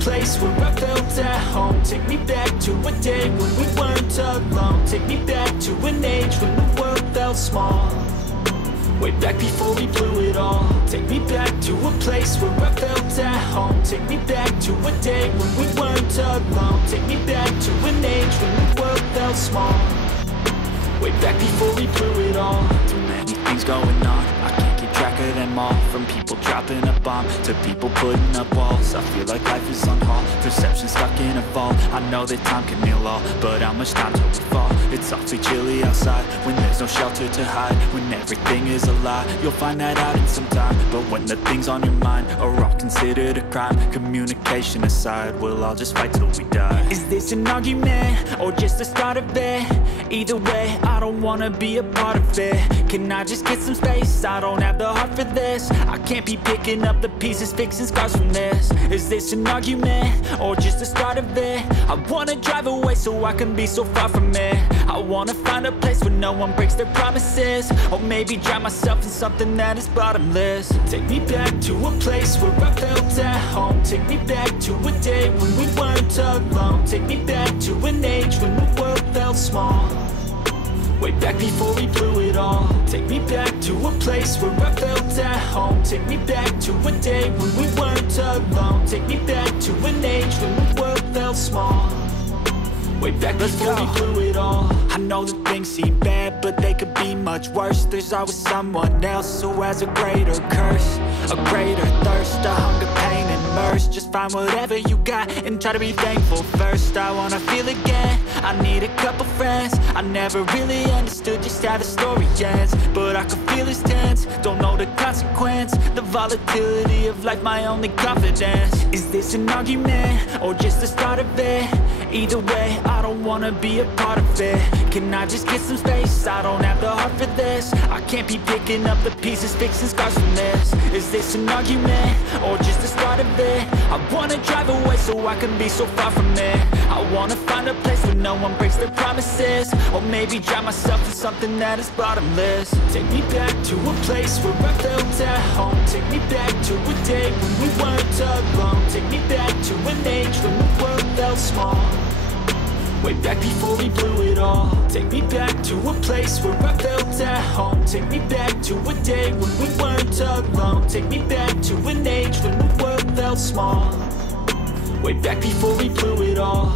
place where I felt at home. Take me back to a day when we weren't alone. Take me back to an age when the world felt small. Way back before we blew it all. Take me back to a place where I felt at home. Take me back to a day when we weren't alone. Take me back to an age when the world felt small. Way back before we blew it all. Too many things going on, I can't keep track of them all. From people dropping a bomb to people putting up walls. I feel like life is on hold, perception stuck in a vault. I know that time can heal all, but how much time till we fall? It's awfully chilly outside when there's no shelter to hide. When everything is a lie, you'll find that out in some time. But when the things on your mind are all considered a crime, communication aside, we'll all just fight till we die. Is this an argument or just the start of it? Either way, I don't wanna be a part of it. Can I just get some space? I don't have the heart for this. I can't be picking up the pieces, fixing scars from this. Is this an argument or just the start of it? I wanna drive away so I can be so far from it. I wanna find a place where no one breaks their promises. Or maybe drown myself in something that is bottomless. Take me back to a place where I felt at home. Take me back to a day when we weren't alone. Take me back to an age when the world felt small. Way back before we blew it all. Take me back to a place where I felt at home. Take me back to a day when we weren't alone. Take me back to an age when the world felt small. Way back before we blew it all. I know that things seem bad, but they could be much worse. There's always someone else who has a greater curse, a greater thirst, a hunger, pain, and mercy. Just find whatever you got and try to be thankful first. I wanna feel again, I need a couple friends. I never really understood just how the story ends, but I can feel it's tense, don't know the consequence. The volatility of life, my only confidence. Is this an argument or just the start of it? Either way, I don't wanna be a part of it. Can I just get some space? I don't have the heart for this. I can't be picking up the pieces, fixing scars from this. Is this an argument or just the start of it? I wanna drive away so I can be so far from it. I wanna find a place where no one breaks their promises. Or maybe drown myself in something that is bottomless. Take me back to a place where I felt at home. Take me back to a day when we weren't alone. Take me back to an age when the world felt small. Way back before we blew it all. Take me back to a place where I felt at home. Take me back to a day when we weren't alone. Take me back to an age when the world felt small. Way back before we blew it all.